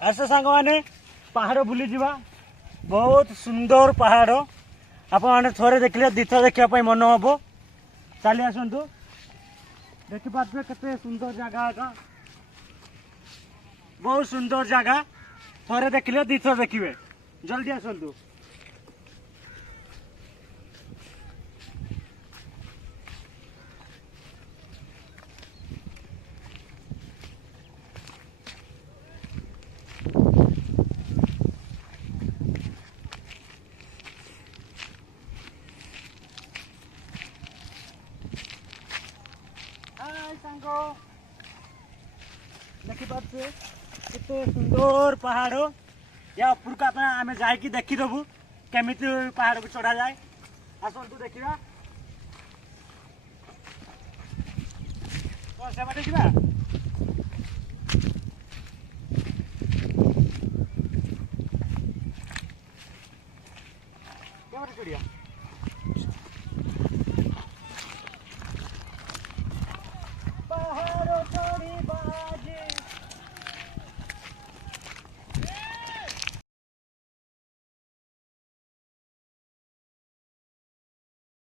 आस सांग मैंने पहाड़ बुली जावा बहुत सुंदर पहाड़ आप थे देखले दिथर देखापी मन हम चली आसतु देखिपे केते सुंदर जगह बहुत सुंदर जगह थे देखले दिथर देखिए जल्दी आसतु देखिपे केते सुंदर पहाड़ या उपरक आम जा देखीदबू केमी पहाड़ को चढ़ा जाए आसतु देखा से बाटे जा चढ़िया